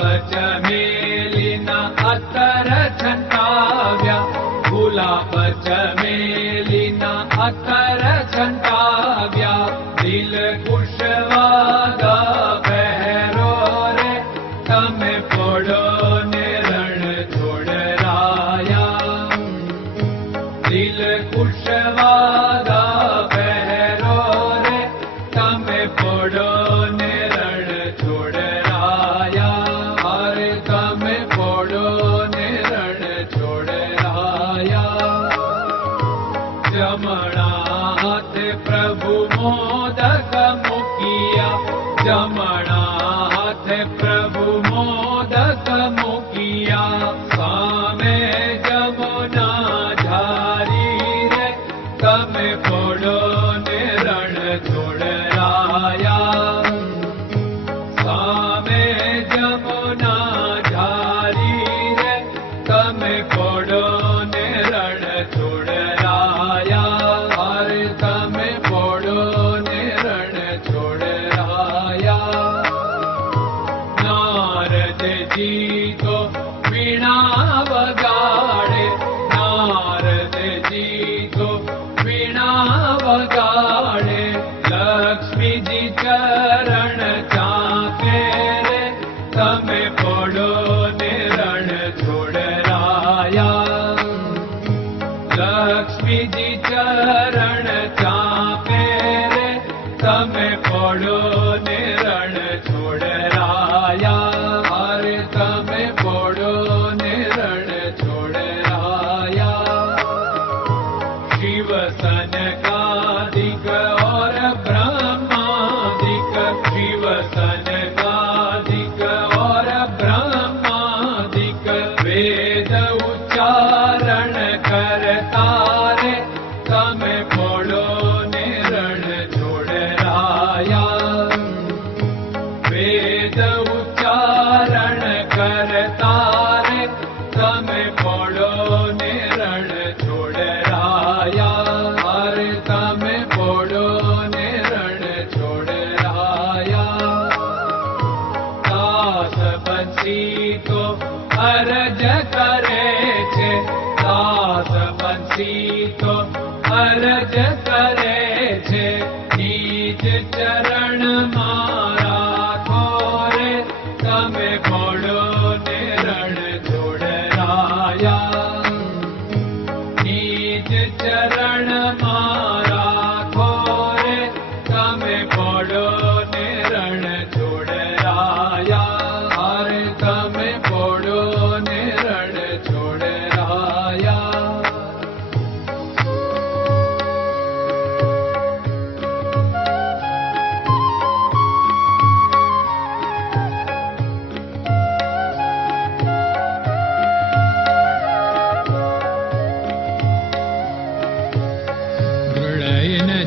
पचमे प्रभु मोदक मुखिया ज તમે પોડો ને રણ છોડરાયા उच्चारण करता पडो ने रणो राया हरे तमे पडो ने रणोडा तास बचीतो हरज करे तास बचीतो हरज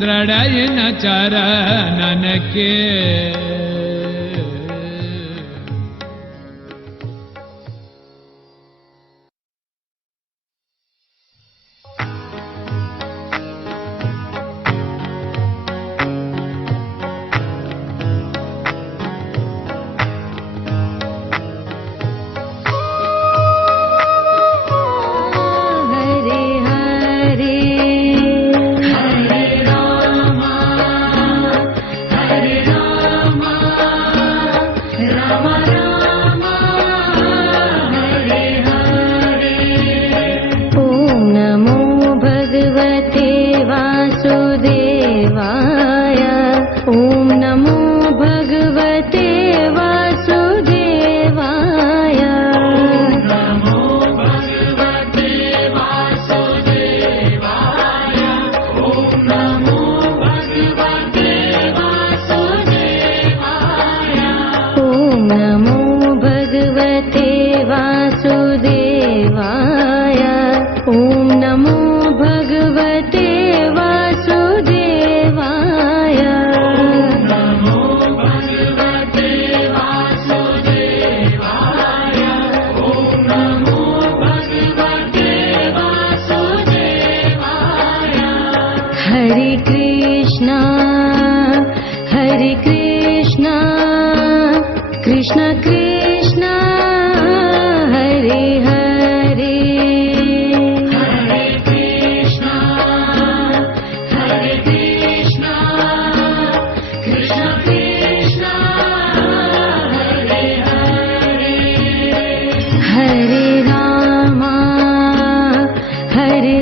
दृढयिन चरणन Come on now. Krishna Krishna